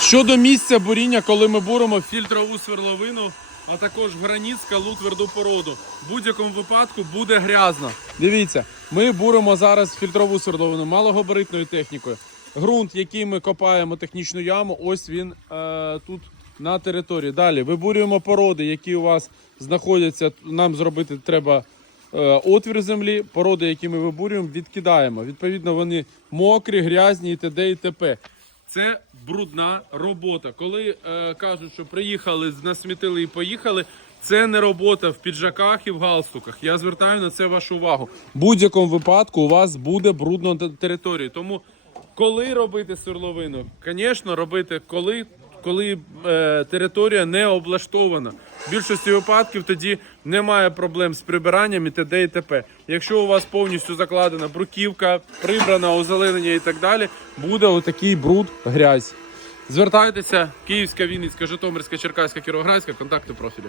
Щодо місця буріння, коли ми буримо фільтрову сверловину, а також граніт, скалу, тверду породу. В будь-якому випадку буде грязно. Дивіться, ми буримо зараз фільтрову свердловину малогабаритною технікою. Ґрунт, який ми копаємо технічну яму, ось він е, тут на території. Далі вибурюємо породи, які у вас знаходяться. Нам зробити треба е, отвір землі, породи, які ми вибурюємо, відкидаємо. Відповідно, вони мокрі, грязні і т.д. і т.п. Це брудна робота. Коли е, кажуть, що приїхали, насмітили і поїхали, це не робота в піджаках і в галстуках. Я звертаю на це вашу увагу. В будь-якому випадку у вас буде брудно на території. Тому коли робити свердловину? Звісно, робити коли. Коли е, територія не облаштована, більшості випадків тоді немає проблем з прибиранням і т.д. і т.п. Якщо у вас повністю закладена бруківка, прибрана озеленення і так далі, буде отакий бруд, грязь. Звертайтеся, Київська, Вінницька, Житомирська, Черкаська, Кіровоградська, контакти профілі.